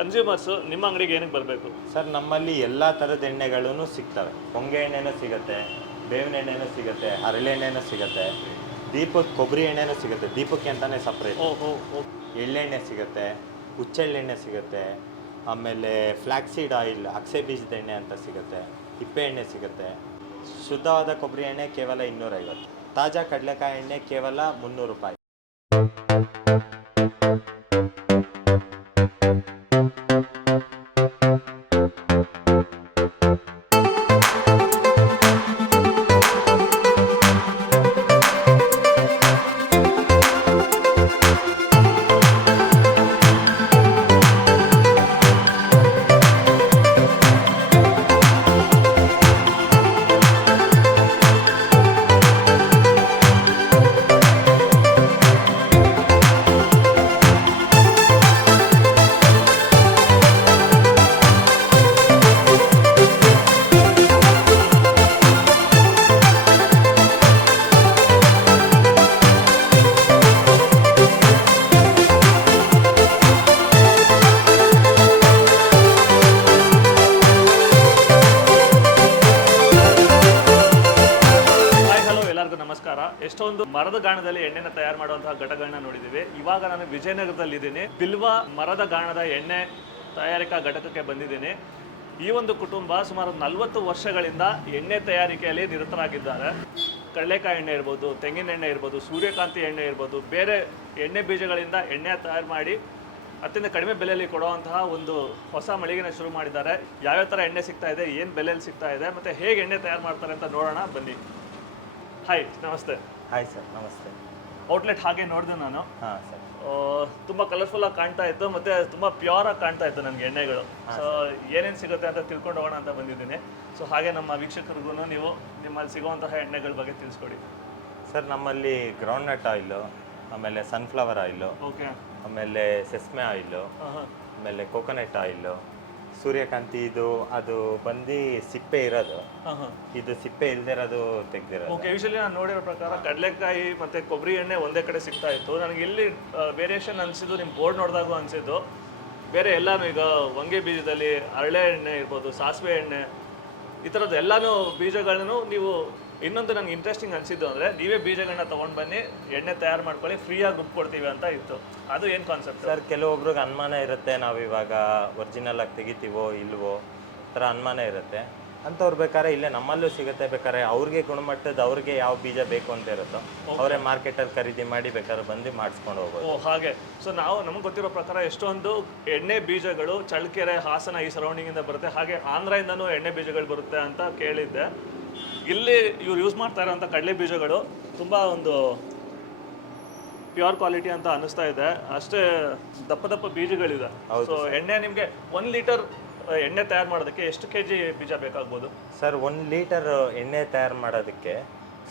Consumers ನಿಮ್ಮ ಅಂಗಡಿಗೆ ಏನಕ್ಕೆ ಬರಬೇಕು? ಸರ್ ನಮ್ಮಲ್ಲಿ ಎಲ್ಲ ಥರದ ಎಣ್ಣೆಗಳೂ ಸಿಗ್ತವೆ. ಹೊಂಗೆ ಎಣ್ಣೆನೂ ಸಿಗುತ್ತೆ, ಬೇವಿನ ಎಣ್ಣೆನೂ ಸಿಗುತ್ತೆ, ಹರಳೆಣ್ಣೆನೂ ಸಿಗುತ್ತೆ, ದೀಪಕ್ಕೆ ಕೊಬ್ಬರಿ ಎಣ್ಣೆನೂ ಸಿಗುತ್ತೆ, ದೀಪಕ್ಕೆ ಅಂತಲೇ ಸಪ್ರೇಟ್. ಎಳ್ಳೆಣ್ಣೆ ಸಿಗುತ್ತೆ, ಹುಚ್ಚೆಳ್ಳೆಣ್ಣೆ ಸಿಗುತ್ತೆ, ಆಮೇಲೆ ಫ್ಲ್ಯಾಕ್ಸೀಡ್ ಆಯಿಲ್ ಅಗಸೆ ಬೀಜದ ಎಣ್ಣೆ ಅಂತ ಸಿಗುತ್ತೆ, ಹಿಪ್ಪೆ ಎಣ್ಣೆ ಸಿಗುತ್ತೆ. ಶುದ್ಧವಾದ ಕೊಬ್ಬರಿ ಎಣ್ಣೆ ಕೇವಲ 250, ತಾಜಾ ಕಡಲೆಕಾಯಿ ಎಣ್ಣೆ ಕೇವಲ 300 ರೂಪಾಯಿ. ಎಷ್ಟೊಂದು ಮರದ ಗಾಣದಲ್ಲಿ ಎಣ್ಣೆನ ತಯಾರು ಮಾಡುವಂತಹ ಘಟಗಳನ್ನ ನೋಡಿದ್ದೀವಿ. ಇವಾಗ ನಾನು ವಿಜಯನಗರದಲ್ಲಿ ಇದ್ದೀನಿ. ಬಿಲ್ವ ಮರದ ಗಾಣದ ಎಣ್ಣೆ ತಯಾರಿಕಾ ಘಟಕಕ್ಕೆ ಬಂದಿದ್ದೀನಿ. ಈ ಒಂದು ಕುಟುಂಬ ಸುಮಾರು 40 ವರ್ಷಗಳಿಂದ ಎಣ್ಣೆ ತಯಾರಿಕೆಯಲ್ಲಿ ನಿರತರಾಗಿದ್ದಾರೆ. ಕಡಲೆಕಾಯಿ ಎಣ್ಣೆ ಇರ್ಬೋದು, ತೆಂಗಿನ ಎಣ್ಣೆ ಇರ್ಬೋದು, ಸೂರ್ಯಕಾಂತಿ ಎಣ್ಣೆ ಇರ್ಬೋದು, ಬೇರೆ ಎಣ್ಣೆ ಬೀಜಗಳಿಂದ ಎಣ್ಣೆ ತಯಾರು ಮಾಡಿ ಅತ್ಯಂತ ಕಡಿಮೆ ಬೆಲೆಯಲ್ಲಿ ಕೊಡುವಂತಹ ಒಂದು ಹೊಸ ಮಳಿಗೆನ ಶುರು ಮಾಡಿದ್ದಾರೆ. ಯಾವ್ಯಾವ ಥರ ಎಣ್ಣೆ ಸಿಗ್ತಾ ಇದೆ, ಏನು ಬೆಲೆಯಲ್ಲಿ ಸಿಗ್ತಾ ಇದೆ, ಮತ್ತು ಹೇಗೆ ಎಣ್ಣೆ ತಯಾರು ಮಾಡ್ತಾರೆ ಅಂತ ನೋಡೋಣ ಬನ್ನಿ. ಹಾಯ್, ನಮಸ್ತೆ. ಹಾಯ್ ಸರ್, ನಮಸ್ತೆ. ಔಟ್ಲೆಟ್ ಹಾಗೆ ನೋಡಿದೆ ನಾನು. ಹಾಂ ಸರ್. ತುಂಬ ಕಲರ್ಫುಲ್ಲಾಗಿ ಕಾಣ್ತಾ ಇತ್ತು, ಮತ್ತು ತುಂಬ ಪ್ಯೂರಾಗಿ ಕಾಣ್ತಾ ಇತ್ತು ನನಗೆ ಎಣ್ಣೆಗಳು. ಸೊ ಏನೇನು ಸಿಗುತ್ತೆ ಅಂತ ತಿಳ್ಕೊಂಡು ಹೋಗೋಣ ಅಂತ ಬಂದಿದ್ದೀನಿ. ಸೊ ಹಾಗೆ ನಮ್ಮ ವೀಕ್ಷಕರಿಗೂ ನೀವು ನಿಮ್ಮಲ್ಲಿ ಸಿಗುವಂತಹ ಎಣ್ಣೆಗಳ ಬಗ್ಗೆ ತಿಳಿಸ್ಕೊಡಿ. ಸರ್ ನಮ್ಮಲ್ಲಿ ಗ್ರೌಂಡ್ನಟ್ ಆಯಿಲು, ಆಮೇಲೆ ಸನ್ಫ್ಲವರ್ ಆಯಿಲು, ಓಕೆ, ಆಮೇಲೆ ಸೆಸ್ಮೆ ಆಯಿಲು, ಆಮೇಲೆ ಕೋಕೋನಟ್ ಆಯಿಲು, ಸೂರ್ಯಕಾಂತಿ ಅದು ಬಂದು ಸಿಪ್ಪೆ ಇರೋದು, ಇದು ಸಿಪ್ಪೆ ಇಲ್ಲದೆ ಇರೋದು ತೆಗ್ದಿರೋದು. ಓಕೆ, ಯೂಶಲಿ ನಾನು ನೋಡಿರೋ ಪ್ರಕಾರ ಕಡಲೆಕಾಯಿ ಮತ್ತು ಕೊಬ್ಬರಿ ಎಣ್ಣೆ ಒಂದೇ ಕಡೆ ಸಿಗ್ತಾ ಇತ್ತು. ನನಗೆ ಇಲ್ಲಿ ವೇರಿಯೇಷನ್ ಅನಿಸಿದ್ದು ನಿಮ್ಮ ಬೋರ್ಡ್ ನೋಡಿದಾಗೂ ಅನಿಸಿದ್ದು ಬೇರೆ ಎಲ್ಲನೂ. ಈಗ ಹೊಂಗೆ ಬೀಜದಲ್ಲಿ ಹರಳೆ ಎಣ್ಣೆ ಇರ್ಬೋದು, ಸಾಸಿವೆ ಎಣ್ಣೆ, ಈ ಥರದ್ದು ಎಲ್ಲನೂ ಬೀಜಗಳನ್ನು ನೀವು. ಇನ್ನೊಂದು ನನಗೆ ಇಂಟ್ರೆಸ್ಟಿಂಗ್ ಅನಿಸಿದ್ದು ಅಂದರೆ ನೀವೇ ಬೀಜಗಳನ್ನ ತೊಗೊಂಡು ಬನ್ನಿ, ಎಣ್ಣೆ ತಯಾರು ಮಾಡ್ಕೊಳ್ಳಿ, ಫ್ರೀಯಾಗಿ ರುಬ್ಕೊಡ್ತೀವಿ ಅಂತ ಇತ್ತು. ಅದು ಏನು ಕಾನ್ಸೆಪ್ಟ್ ಸರ್? ಕೆಲವೊಬ್ರಿಗೆ ಅನುಮಾನ ಇರುತ್ತೆ, ನಾವು ಇವಾಗ ಒರಿಜಿನಲ್ ಆಗಿ ತೆಗಿತೀವೋ ಇಲ್ವೋ ಥರ ಅನುಮಾನ ಇರುತ್ತೆ. ಅಂಥವ್ರು ಬೇಕಾದ್ರೆ ಇಲ್ಲೇ ನಮ್ಮಲ್ಲೂ ಸಿಗುತ್ತೆ. ಬೇಕಾದ್ರೆ ಅವ್ರಿಗೆ ಗುಣಮಟ್ಟದ ಅವ್ರಿಗೆ ಯಾವ ಬೀಜ ಬೇಕು ಅಂತ ಇರುತ್ತೋ ಅವರೇ ಮಾರ್ಕೆಟಲ್ಲಿ ಖರೀದಿ ಮಾಡಿ ಬೇಕಾದ್ರೆ ಬಂದು ಮಾಡಿಸ್ಕೊಂಡು ಹೋಗ್ಬೋದು. ಓ ಹಾಗೆ. ಸೊ ನಮಗೆ ಗೊತ್ತಿರೋ ಪ್ರಕಾರ ಎಷ್ಟೊಂದು ಎಣ್ಣೆ ಬೀಜಗಳು ಚಳ್ಳಕೆರೆ, ಹಾಸನ ಈ ಸರೌಂಡಿಂಗಿಂದ ಬರುತ್ತೆ. ಹಾಗೆ ಆಂಧ್ರದಿಂದನೂ ಎಣ್ಣೆ ಬೀಜಗಳು ಬರುತ್ತೆ ಅಂತ ಕೇಳಿದ್ದೆ. ಇಲ್ಲಿ ಇವ್ರು ಯೂಸ್ ಮಾಡ್ತಾ ಇರೋಂಥ ಕಡಲೆ ಬೀಜಗಳು ತುಂಬ ಒಂದು ಪ್ಯೂರ್ ಕ್ವಾಲಿಟಿ ಅಂತ ಅನ್ನಿಸ್ತಾ ಇದೆ. ಅಷ್ಟೇ ದಪ್ಪ ಬೀಜಗಳಿದೆ. ಸೊ ಎಣ್ಣೆ ನಿಮಗೆ 1 ಲೀಟರ್ ಎಣ್ಣೆ ತಯಾರು ಮಾಡೋದಕ್ಕೆ ಎಷ್ಟು kg ಬೀಜ ಬೇಕಾಗ್ಬೋದು? ಸರ್ 1 ಲೀಟರ್ ಎಣ್ಣೆ ತಯಾರು ಮಾಡೋದಕ್ಕೆ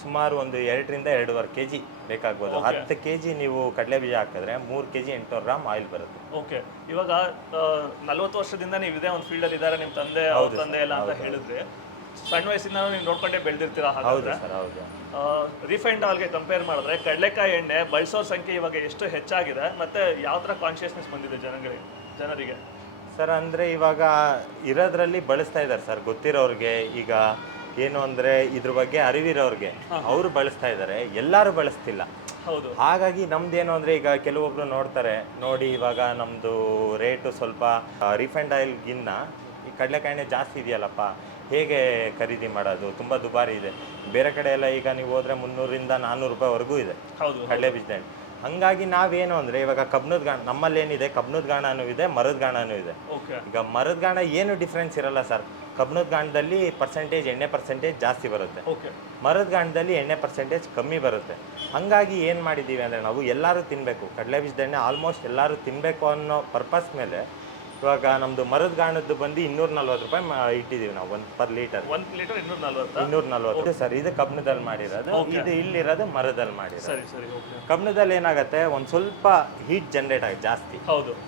ಸುಮಾರು ಒಂದು 2 ರಿಂದ 2.5 kg ಬೇಕಾಗ್ಬೋದು. 10 kg ನೀವು ಕಡಲೆ ಬೀಜ ಹಾಕಿದ್ರೆ 3 kg 800 ಗ್ರಾಮ್ ಆಯಿಲ್ ಬರುತ್ತೆ. ಓಕೆ, ಇವಾಗ 40 ವರ್ಷದಿಂದ ನೀವು ಇದೇ ಒಂದು ಫೀಲ್ಡಲ್ಲಿ ಇದ್ದಾರೆ. ನಿಮ್ಮ ತಂದೆ ಅವ್ರ ತಂದೆ ಎಲ್ಲ ಅಂತ ಹೇಳಿದ್ರೆ ಸಣ್ಣ ವಯಸ್ಸಿಂದ ನೀವು ನೋಡ್ಕೊಂಡೇ ಬೆಳೆದಿರ್ತೀರಾ. ಹಾಗಾದ್ರೆ ರಿಫೈನ್ಡ್ ಆಯಿಲ್ಗೆ ಕಂಪೇರ್ ಮಾಡಿದ್ರೆ ಕಡಲೆಕಾಯಿ ಎಣ್ಣೆ ಬಳಸೋರ ಸಂಖ್ಯೆ ಇವಾಗ ಎಷ್ಟು ಹೆಚ್ಚಾಗಿದೆ, ಮತ್ತೆ ಯಾವ ಥರ ಕಾನ್ಶಿಯಸ್ನೆಸ್ ಬಂದಿದೆ ಜನರಿಗೆ? ಸರ್ ಅಂದರೆ ಇವಾಗ ಇರೋದ್ರಲ್ಲಿ ಬಳಸ್ತಾ ಇದ್ದಾರೆ ಸರ್. ಗೊತ್ತಿರೋರಿಗೆ, ಈಗ ಏನು ಅಂದರೆ ಇದ್ರ ಬಗ್ಗೆ ಅರಿವಿರೋರಿಗೆ ಅವರು ಬಳಸ್ತಾ ಇದ್ದಾರೆ, ಎಲ್ಲರೂ ಬಳಸ್ತಿಲ್ಲ. ಹೌದು. ಹಾಗಾಗಿ ನಮ್ದೇನು ಅಂದರೆ ಈಗ ಕೆಲವೊಬ್ರು ನೋಡ್ತಾರೆ, ನೋಡಿ ಇವಾಗ ನಮ್ಮದು ರೇಟು ಸ್ವಲ್ಪ ರಿಫೈನ್ಡ್ ಆಯಿಲ್ಗಿನ್ನ ಈ ಕಡಲೆಕಾಯಿ ಎಣ್ಣೆ ಜಾಸ್ತಿ ಇದೆಯಲ್ಲಪ್ಪ, ಹೇಗೆ ಖರೀದಿ ಮಾಡೋದು, ತುಂಬ ದುಬಾರಿ ಇದೆ. ಬೇರೆ ಕಡೆ ಎಲ್ಲ ಈಗ ನೀವು ಹೋದರೆ 300 ರಿಂದ 400 ರೂಪಾಯಿವರೆಗೂ ಇದೆ ಕಡಲೆ ಬೀಜದ ಎಣ್ಣೆ. ಹಂಗಾಗಿ ನಾವೇನು ಅಂದರೆ ಇವಾಗ ಕಬ್ಬಿಣದ ಗಾಣ ನಮ್ಮಲ್ಲಿ ಏನಿದೆ, ಕಬ್ಬಿಣದ ಗಾಣನೂ ಇದೆ, ಮರದ ಗಾಣನೂ ಇದೆ. ಈಗ ಮರದ ಗಾಣ ಏನು ಡಿಫ್ರೆನ್ಸ್ ಇರಲ್ಲ ಸರ್. ಕಬ್ಬಿಣದ ಗಾಣದಲ್ಲಿ ಎಣ್ಣೆ ಪರ್ಸೆಂಟೇಜ್ ಜಾಸ್ತಿ ಬರುತ್ತೆ, ಮರದ ಗಾಣದಲ್ಲಿ ಎಣ್ಣೆ ಪರ್ಸೆಂಟೇಜ್ ಕಮ್ಮಿ ಬರುತ್ತೆ. ಹಾಗಾಗಿ ಏನು ಮಾಡಿದ್ದೀವಿ ಅಂದರೆ ನಾವು ಎಲ್ಲರೂ ತಿನ್ನಬೇಕು, ಕಡಲೆ ಬೀಜದ ಎಣ್ಣೆ ಆಲ್ಮೋಸ್ಟ್ ಎಲ್ಲರೂ ತಿನ್ನಬೇಕು ಅನ್ನೋ ಪರ್ಪಸ್ ಮೇಲೆ ಇವಾಗ ನಮ್ಮದು ಮರದ ಗಾಣದ್ದು ಬಂದು 240 ರೂಪಾಯಿ ಇಟ್ಟಿದ್ದೀವಿ ನಾವು ಪರ್ ಲೀಟರ್. 1 litre 240 sir. ಇದು ಕಬ್ಬಿಣದಲ್ಲಿ ಮಾಡಿರೋದು, ಇದು ಇಲ್ಲಿರೋದು ಮರದಲ್ಲಿ ಮಾಡಿರೋದು. ಕಬ್ಬಿಣದಲ್ಲಿ ಏನಾಗುತ್ತೆ, ಒಂದು ಸ್ವಲ್ಪ ಹೀಟ್ ಜನರೇಟ್ ಆಗುತ್ತೆ ಜಾಸ್ತಿ,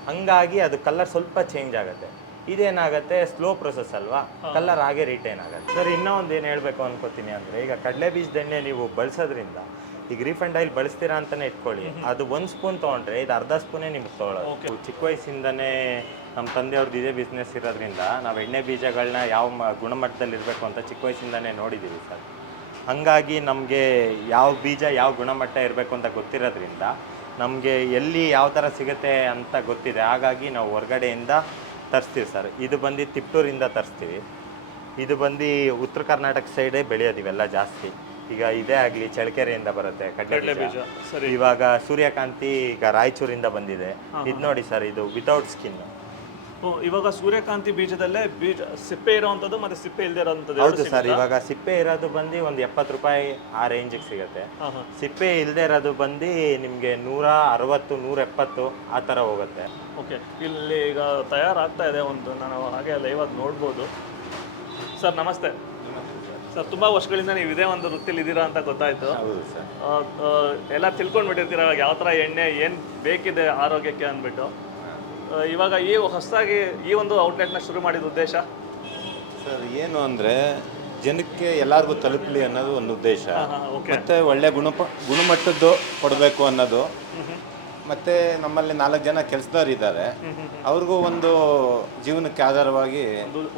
ಹಂಗಾಗಿ ಅದು ಕಲರ್ ಸ್ವಲ್ಪ ಚೇಂಜ್ ಆಗುತ್ತೆ. ಇದೇನಾಗುತ್ತೆ, ಸ್ಲೋ ಪ್ರೊಸೆಸ್ ಅಲ್ವಾ, ಕಲರ್ ಹಾಗೆ ರಿಟೈನ್ ಆಗುತ್ತೆ. ಸರ್ ಇನ್ನೂ ಒಂದು ಏನು ಹೇಳಬೇಕು ಅನ್ಕೋತೀನಿ ಅಂದರೆ, ಈಗ ಕಡಲೆ ಬೀಜದ ಎಣ್ಣೆ ನೀವು ಬಳಸೋದ್ರಿಂದ ಈಗ ರಿಫೈಂಡ್ ಆಯಿಲ್ ಬಳಸ್ತೀರಾ ಅಂತಾನೆ ಇಟ್ಕೊಳ್ಳಿ, ಅದು 1 ಸ್ಪೂನ್ ತೊಗೊಂಡ್ರೆ ಇದು ಅರ್ಧ ಸ್ಪೂನೇ ನಿಮ್ಗೆ ತೊಗೊಳ್ಳೋದು. ಚಿಕ್ಕ ವಯಸ್ಸಿಂದನೇ ನಮ್ಮ ತಂದೆಯವ್ರದ್ದು ಇದೇ ಬಿಸ್ನೆಸ್ ಇರೋದ್ರಿಂದ ನಾವು ಎಣ್ಣೆ ಬೀಜಗಳನ್ನ ಯಾವ ಗುಣಮಟ್ಟದಲ್ಲಿ ಇರಬೇಕು ಅಂತ ಚಿಕ್ಕ ವಯಸ್ಸಿಂದನೇ ನೋಡಿದ್ದೀವಿ ಸರ್. ಹಾಗಾಗಿ ನಮಗೆ ಯಾವ ಬೀಜ ಯಾವ ಗುಣಮಟ್ಟ ಇರಬೇಕು ಅಂತ ಗೊತ್ತಿರೋದ್ರಿಂದ ನಮಗೆ ಎಲ್ಲಿ ಯಾವ ಥರ ಸಿಗುತ್ತೆ ಅಂತ ಗೊತ್ತಿದೆ. ಹಾಗಾಗಿ ನಾವು ಹೊರಗಡೆಯಿಂದ ತರಿಸ್ತೀವಿ ಸರ್. ಇದು ಬಂದು ತಿಪ್ಟೂರಿಂದ ತರಿಸ್ತೀವಿ. ಇದು ಬಂದು ಉತ್ತರ ಕರ್ನಾಟಕ ಸೈಡೇ ಬೆಳೆಯೋದು ಇವೆಲ್ಲ ಜಾಸ್ತಿ. ಈಗ ಇದೇ ಆಗಲಿ ಚಳ್ಳಕೆರೆಯಿಂದ ಬರುತ್ತೆ ಕಡಲೆ ಬೀಜ. ಸರಿ. ಇವಾಗ ಸೂರ್ಯಕಾಂತಿ ಈಗ ರಾಯಚೂರಿಂದ ಬಂದಿದೆ. ಇದು ನೋಡಿ ಸರ್, ಇದು ವಿತೌಟ್ ಸ್ಕಿನ್. ಇವಾಗ ಸೂರ್ಯಕಾಂತಿ ಬೀಜದಲ್ಲೇ ಬೀಜ ಸಿಪ್ಪೆ ಇರೋವಂಥದ್ದು ಮತ್ತೆ ಸಿಪ್ಪೆ ಇಲ್ಲದೆ ಇರೋವಂಥದ್ದು. ಹೌದು ಸರ್. ಇವಾಗ ಸಿಪ್ಪೆ ಇರೋದು ಬಂದು ಒಂದು 70 ರೂಪಾಯಿ ಆ ರೇಂಜಿಗೆ ಸಿಗುತ್ತೆ. ಸಿಪ್ಪೆ ಇಲ್ಲದೆ ಇರೋದು ಬಂದು ನಿಮಗೆ 160, 170 ಆ ಥರ ಹೋಗುತ್ತೆ. ಓಕೆ, ಇಲ್ಲಿ ಈಗ ತಯಾರಾಗ್ತಾ ಇದೆ ಒಂದು, ನಾನು ಹಾಗೆ ಲೈವ್ ಆಗಿ ನೋಡ್ಬೋದು. ಸರ್ ನಮಸ್ತೆ. ಸರ್ ತುಂಬ ವರ್ಷಗಳಿಂದ ನೀವು ಇದೇ ಒಂದು ವೃತ್ತಿಲಿ ಇದ್ದೀರಾ ಅಂತ ಗೊತ್ತಾಯ್ತು. ಹೌದು ಸರ್. ಎಲ್ಲ ತಿಳ್ಕೊಂಡ್ಬಿಟ್ಟಿರ್ತೀರ ಯಾವ ಥರ ಎಣ್ಣೆ ಏನು ಬೇಕಿದೆ ಆರೋಗ್ಯಕ್ಕೆ ಅಂದ್ಬಿಟ್ಟು. ಇವಾಗ ಈ ಹೊಸದಾಗಿ ಈ ಒಂದು ಔಟ್ಲೆಟ್ನ ಶುರು ಮಾಡಿದ ಉದ್ದೇಶ ಸರ್ ಏನು ಅಂದರೆ ಜನಕ್ಕೆ ಎಲ್ಲರಿಗೂ ತಲುಪಲಿ ಅನ್ನೋದು ಒಂದು ಉದ್ದೇಶ. ಓಕೆ. ಮತ್ತು ಒಳ್ಳೆ ಗುಣಮಟ್ಟದ್ದು ಕೊಡಬೇಕು ಅನ್ನೋದು. ಮತ್ತು ನಮ್ಮಲ್ಲಿ 4 ಜನ ಕೆಲಸದವ್ರು ಇದ್ದಾರೆ. ಅವ್ರಿಗೂ ಒಂದು ಜೀವನಕ್ಕೆ ಆಧಾರವಾಗಿ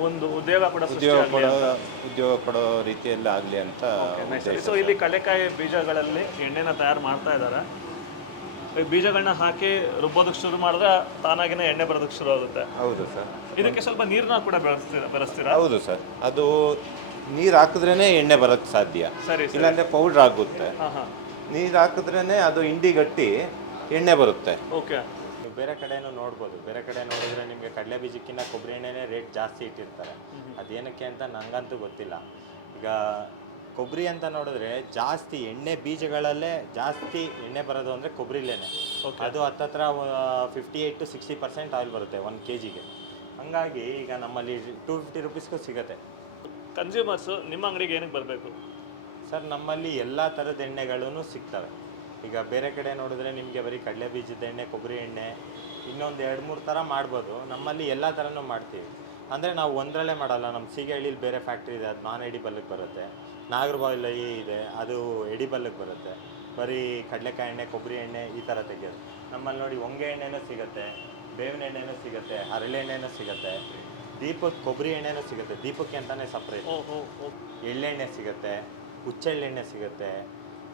ಒಂದು ಉದ್ಯೋಗ ಕೂಡ ಉದ್ಯೋಗ ಕೊಡೋ ರೀತಿಯಲ್ಲಿ ಆಗಲಿ ಅಂತ ಉದ್ದೇಶ. ಸೊ ಇಲ್ಲಿ ಕಡಲೆಕಾಯಿ ಬೀಜಗಳಲ್ಲಿ ಎಣ್ಣೆನ ತಯಾರು ಮಾಡ್ತಾ ಇದ್ದಾರೆ. ಈ ಬೀಜಗಳನ್ನ ಹಾಕಿ ರುಬ್ಬೋದಕ್ಕೆ ಶುರು ಮಾಡಿದ್ರೆ ತಾನಾಗಿನೇ ಎಣ್ಣೆ ಬರೋದಕ್ಕೆ ಶುರು ಆಗುತ್ತೆ. ಹೌದು ಸರ್. ಇದಕ್ಕೆ ಸ್ವಲ್ಪ ನೀರನ್ನ ಕೂಡ ಬೆರೆಸ್ತೀರಾ? ಹೌದು ಸರ್. ಅದು ನೀರು ಹಾಕಿದ್ರೇ ಎಣ್ಣೆ ಬರೋಕ್ಕೆ ಸಾಧ್ಯ. ಸರಿ. ಇಲ್ಲಾಂದರೆ ಪೌಡ್ರ್ ಆಗುತ್ತೆ. ನೀರು ಹಾಕಿದ್ರೇ ಅದು ಹಿಂಡಿಗಟ್ಟಿ ಎಣ್ಣೆ ಬರುತ್ತೆ. ಓಕೆ. ನೀವು ಬೇರೆ ಕಡೆನೂ ನೋಡ್ಬೋದು. ಬೇರೆ ಕಡೆ ನೋಡಿದ್ರೆ ನಿಮಗೆ ಕಡಲೆ ಬೀಜಕ್ಕಿಂತ ಕೊಬ್ಬರಿ ಎಣ್ಣೆನೇ ರೇಟ್ ಜಾಸ್ತಿ ಇಟ್ಟಿರ್ತಾರೆ. ಅದೇನಕ್ಕೆ ಅಂತ ನನಗಂತೂ ಗೊತ್ತಿಲ್ಲ. ಈಗ ಕೊಬ್ಬರಿ ಅಂತ ನೋಡಿದ್ರೆ ಜಾಸ್ತಿ ಎಣ್ಣೆ ಬೀಜಗಳಲ್ಲೇ ಜಾಸ್ತಿ ಎಣ್ಣೆ ಬರೋದು ಅಂದರೆ ಕೊಬ್ಬರಿಲೇನೆ. ಅದು ಹತ್ತತ್ರ 58 to 60% ಆಯಿಲ್ ಬರುತ್ತೆ 1 kg. ಹಂಗಾಗಿ ಈಗ ನಮ್ಮಲ್ಲಿ 250 ರೂಪೀಸ್ಗೂ ಸಿಗುತ್ತೆ. ಕನ್ಸ್ಯೂಮರ್ಸು ನಿಮ್ಮ ಅಂಗಡಿಗೆ ಏನಕ್ಕೆ ಬರಬೇಕು ಸರ್? ನಮ್ಮಲ್ಲಿ ಎಲ್ಲ ಥರದ ಎಣ್ಣೆಗಳೂ ಸಿಗ್ತವೆ. ಈಗ ಬೇರೆ ಕಡೆ ನೋಡಿದ್ರೆ ನಿಮಗೆ ಬರೀ ಕಡಲೆ ಬೀಜದ ಎಣ್ಣೆ, ಕೊಬ್ಬರಿ ಎಣ್ಣೆ, ಇನ್ನೊಂದು 2-3 ಥರ ಮಾಡ್ಬೋದು. ನಮ್ಮಲ್ಲಿ ಎಲ್ಲ ಥರನೂ ಮಾಡ್ತೀವಿ. ಅಂದರೆ ನಾವು ಒಂದರಲ್ಲೇ ಮಾಡಲ್ಲ. ನಮ್ಮ ಸೀಗೆಹಳ್ಳಿಲಿ ಬೇರೆ ಫ್ಯಾಕ್ಟ್ರಿ ಇದೆ, ಅದು ನಾನ್ ಎಡಿಬಲ್ಗೆ ಬರುತ್ತೆ. ನಾಗರಬಾವಿಲಿ ಇದೆ, ಅದು ಎಡಿಬಲ್ಗೆ ಬರುತ್ತೆ. ಬರೀ ಕಡಲೆಕಾಯಿ ಎಣ್ಣೆ, ಕೊಬ್ಬರಿ ಎಣ್ಣೆ ಈ ಥರ ತೆಗೆಯೋದು. ನಮ್ಮಲ್ಲಿ ನೋಡಿ ಹೊಂಗೆ ಎಣ್ಣೆನೂ ಸಿಗುತ್ತೆ, ಬೇವಿನ ಎಣ್ಣೆನೂ ಸಿಗುತ್ತೆ, ಹರಳೆ ಎಣ್ಣೆನೂ ಸಿಗುತ್ತೆ, ದೀಪಕ್ಕೆ ಕೊಬ್ಬರಿ ಎಣ್ಣೆನೂ ಸಿಗುತ್ತೆ, ದೀಪಕ್ಕೆ ಅಂತಲೇ ಸಪ್ರೇಟ್. ಎಳ್ಳೆಣ್ಣೆ ಸಿಗುತ್ತೆ, ಹುಚ್ಚೆಳ್ಳೆಣ್ಣೆ ಸಿಗುತ್ತೆ,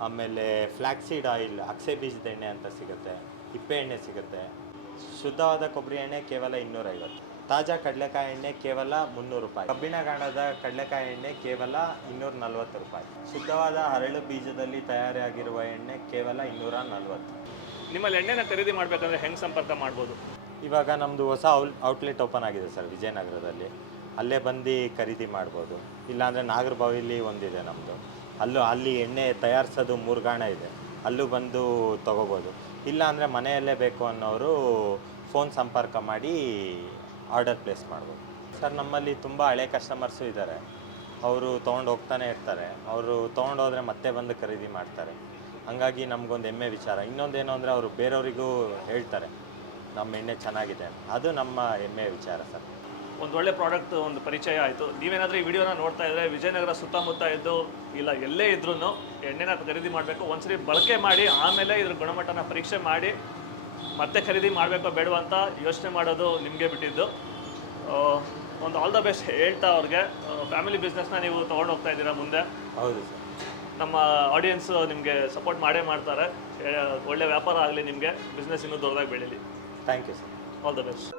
ಆಮೇಲೆ ಫ್ಲ್ಯಾಕ್ಸೀಡ್ ಆಯಿಲ್, ಅಕ್ಸೆ ಬೀಜದ ಎಣ್ಣೆ ಅಂತ ಸಿಗುತ್ತೆ, ಹಿಪ್ಪೆ ಎಣ್ಣೆ ಸಿಗುತ್ತೆ. ಶುದ್ಧವಾದ ಕೊಬ್ಬರಿ ಎಣ್ಣೆ ಕೇವಲ 250. ತಾಜಾ ಕಡಲೆಕಾಯಿ ಎಣ್ಣೆ ಕೇವಲ 300 ರೂಪಾಯಿ. ಕಬ್ಬಿಣ ಗಾಣದ ಕಡಲೆಕಾಯಿ ಎಣ್ಣೆ ಕೇವಲ 240 ರೂಪಾಯಿ. ಶುದ್ಧವಾದ ಹರಳು ಬೀಜದಲ್ಲಿ ತಯಾರಾಗಿರುವ ಎಣ್ಣೆ ಕೇವಲ 240. ನಿಮ್ಮಲ್ಲಿ ಎಣ್ಣೆನ ಖರೀದಿ ಮಾಡಬೇಕಂದ್ರೆ ಹೆಂಗೆ ಸಂಪರ್ಕ ಮಾಡ್ಬೋದು? ಇವಾಗ ನಮ್ಮದು ಹೊಸ ಔಟ್ಲೆಟ್ ಓಪನ್ ಆಗಿದೆ ಸರ್ ವಿಜಯನಗರದಲ್ಲಿ. ಅಲ್ಲೇ ಬಂದು ಖರೀದಿ ಮಾಡ್ಬೋದು. ಇಲ್ಲಾಂದರೆ ನಾಗರಬಾವಿಲಿ ಒಂದಿದೆ ನಮ್ಮದು, ಅಲ್ಲಿ ಎಣ್ಣೆ ತಯಾರಿಸೋದು 3 ಗಾಣ ಇದೆ, ಅಲ್ಲೂ ಬಂದು ತೊಗೋಬೋದು. ಇಲ್ಲಾಂದರೆ ಮನೆಯಲ್ಲೇ ಬೇಕು ಅನ್ನೋರು ಫೋನ್ ಸಂಪರ್ಕ ಮಾಡಿ ಆರ್ಡರ್ ಪ್ಲೇಸ್ ಮಾಡ್ಬೋದು. ಸರ್ ನಮ್ಮಲ್ಲಿ ತುಂಬ ಹಳೆ ಕಸ್ಟಮರ್ಸು ಇದ್ದಾರೆ. ಅವರು ತೊಗೊಂಡು ಹೋಗ್ತಾನೆ ಇರ್ತಾರೆ. ಅವರು ತೊಗೊಂಡೋದ್ರೆ ಮತ್ತೆ ಬಂದು ಖರೀದಿ ಮಾಡ್ತಾರೆ. ಹಾಗಾಗಿ ನಮಗೊಂದು ಹೆಮ್ಮೆ ವಿಚಾರ. ಇನ್ನೊಂದೇನು ಅಂದರೆ ಅವರು ಬೇರೆಯವರಿಗೂ ಹೇಳ್ತಾರೆ ನಮ್ಮ ಎಣ್ಣೆ ಚೆನ್ನಾಗಿದೆ. ಅದು ನಮ್ಮ ಹೆಮ್ಮೆ ವಿಚಾರ ಸರ್. ಒಂದು ಒಳ್ಳೆ ಪ್ರಾಡಕ್ಟ್ ಒಂದು ಪರಿಚಯ ಆಯಿತು. ನೀವೇನಾದರೂ ಈ ವಿಡಿಯೋನ ನೋಡ್ತಾ ಇದ್ದರೆ ವಿಜಯನಗರ ಸುತ್ತಮುತ್ತ ಇದ್ದು ಇಲ್ಲ ಎಲ್ಲೇ ಇದ್ರೂ ಎಣ್ಣೆನ ಖರೀದಿ ಮಾಡಬೇಕು. ಒಂದ್ಸರಿ ಬಳಕೆ ಮಾಡಿ ಆಮೇಲೆ ಇದ್ರ ಗುಣಮಟ್ಟನ ಪರೀಕ್ಷೆ ಮಾಡಿ ಮತ್ತೆ ಖರೀದಿ ಮಾಡಬೇಕೋ ಬೇಡವ ಅಂತ ಯೋಚನೆ ಮಾಡೋದು ನಿಮಗೆ ಬಿಟ್ಟಿದ್ದು. ಒಂದು ಆಲ್ ದ ಬೆಸ್ಟ್ ಹೇಳ್ತಾ ಅವ್ರಿಗೆ. ಫ್ಯಾಮಿಲಿ ಬಿಸ್ನೆಸ್ನ ನೀವು ತೊಗೊಂಡು ಹೋಗ್ತಾ ಇದ್ದೀರಾ ಮುಂದೆ. ಹೌದು ಸರ್. ನಮ್ಮ ಆಡಿಯನ್ಸ್ ನಿಮಗೆ ಸಪೋರ್ಟ್ ಮಾಡೇ ಮಾಡ್ತಾರೆ. ಒಳ್ಳೆ ವ್ಯಾಪಾರ ಆಗಲಿ, ನಿಮಗೆ ಬಿಸ್ನೆಸ್ ಇನ್ನೂ ದೊಡ್ಡದಾಗಿ ಬೆಳೀಲಿ. Thank you sir. All the best.